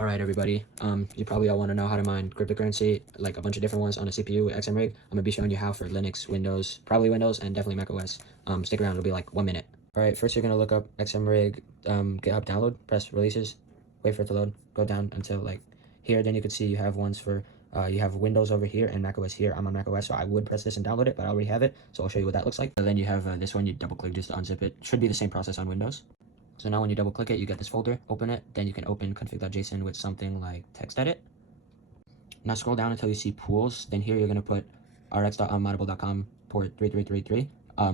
All right, everybody. You probably all want to know how to mine cryptocurrency, like a bunch of different ones on a CPU with xmrig. I'm gonna be showing you how for Linux, Windows, probably Windows, and definitely Mac OS. Stick around; it'll be like 1 minute. All right, first you're gonna look up xmrig, GitHub download, press releases, wait for it to load, go down until like here. Then you can see you have ones for you have Windows over here and Mac OS here. I'm on Mac OS, so I would press this and download it, but I already have it, so I'll show you what that looks like. So then you have this one. You double click just to unzip it. Should be the same process on Windows. So now when you double click it, you get this folder, open it, then you can open config.json with something like text edit. Now scroll down until you see pools, then here you're going to put rx.unmineable.com port 3333.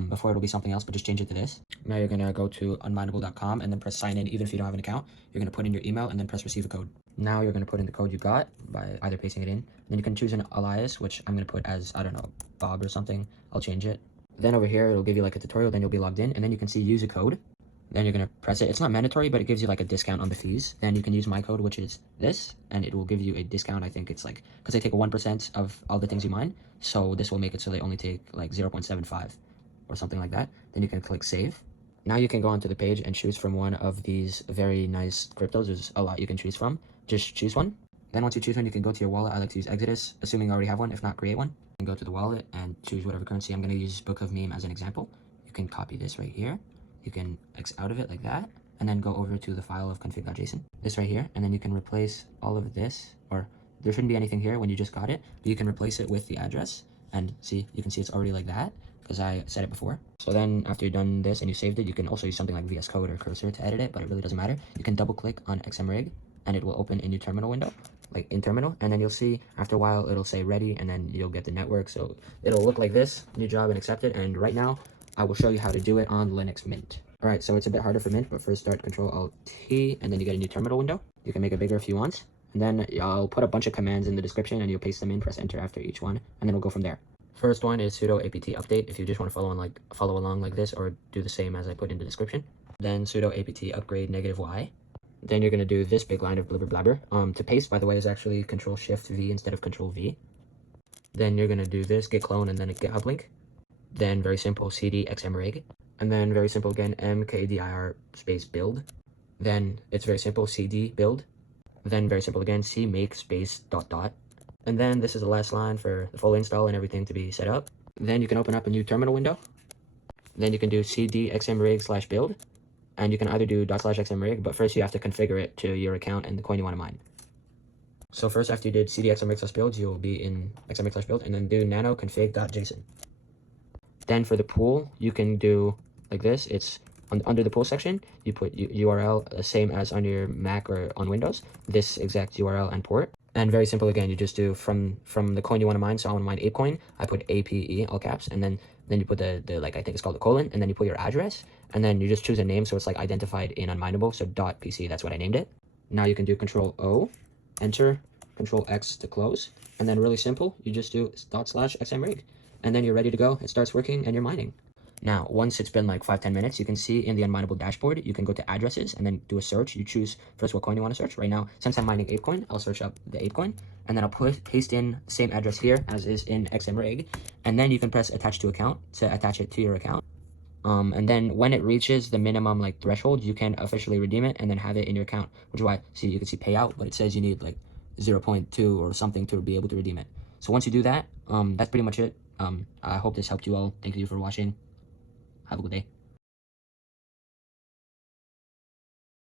Before it'll be something else, but just change it to this. Now you're going to go to unmineable.com and then press sign in even if you don't have an account. You're going to put in your email and then press receive a code. Now you're going to put in the code you got by either pasting it in. Then you can choose an alias, which I'm going to put as, I don't know, Bob or something. I'll change it. Then over here, it'll give you like a tutorial, then you'll be logged in, and then you can see use a code. Then you're going to press it. It's not mandatory, but it gives you like a discount on the fees. Then you can use my code, which is this, and it will give you a discount. I think it's like, because they take 1% of all the things you mine. So this will make it so they only take like 0.75 or something like that. Then you can click save. Now you can go onto the page and choose from one of these very nice cryptos. There's a lot you can choose from. Just choose one. Then once you choose one, you can go to your wallet. I like to use Exodus, assuming I already have one. If not, create one. You can go to the wallet and choose whatever currency. I'm going to use Book of Meme as an example. You can copy this right here. You can X out of it like that, and then go over to the file of config.json, this right here, and then you can replace all of this, or there shouldn't be anything here when you just got it, but you can replace it with the address, and see, you can see it's already like that, because I said it before. So then after you've done this and you saved it, you can also use something like VS Code or Cursor to edit it, but it really doesn't matter. You can double click on xmrig, and it will open a new terminal window, like in terminal, and then you'll see after a while it'll say ready, and then you'll get the network, so it'll look like this, new job and accept it. And right now I will show you how to do it on Linux Mint. All right, so it's a bit harder for Mint, but first start Control-Alt-T, and then you get a new terminal window. You can make it bigger if you want. And then I'll put a bunch of commands in the description, and you'll paste them in, press enter after each one, and then we'll go from there. First one is sudo apt update, if you just want to follow along like this, or do the same as I put in the description. Then sudo apt upgrade -y. Then you're going to do this big line of blubber blabber. To paste, by the way, is actually Control-Shift-V instead of Control-V. Then you're going to do this git clone and then a GitHub link. Then very simple cd xmrig. And then very simple again, mkdir space build. Then it's very simple, cd build. Then very simple again, cmake space ... And then this is the last line for the full install and everything to be set up. Then you can open up a new terminal window. Then you can do cd xmrig /build. And you can either do /xmrig, but first you have to configure it to your account and the coin you want to mine. So first, after you did cd xmrig /build, you'll be in xmrig /build, and then do nano config.json. Then for the pool, you can do like this. It's under the pool section, you put URL same as on your Mac or on Windows, this exact URL and port. And very simple again, you just do from the coin you want to mine. So I want to mine ApeCoin, I put APE, all caps, and then you put the like, I think it's called the colon, and then you put your address, and then you just choose a name, so it's like identified in unMineable, so .pc, that's what I named it. Now you can do Control-O, enter, Control-X to close, and then really simple, you just do /xmrig. And then you're ready to go. It starts working and you're mining. Now, once it's been like 5-10 minutes, you can see in the unMineable dashboard, you can go to addresses and then do a search. You choose first what coin you want to search. Right now, since I'm mining ApeCoin, I'll search up the ApeCoin, and then I'll paste in the same address here as is in xmrig. And then you can press attach to account to attach it to your account. And then when it reaches the minimum like threshold, you can officially redeem it and then have it in your account, which is why, see, you can see payout, but it says you need like 0.2 or something to be able to redeem it. So once you do that, that's pretty much it. I hope this helped you all. Thank you for watching. Have a good day.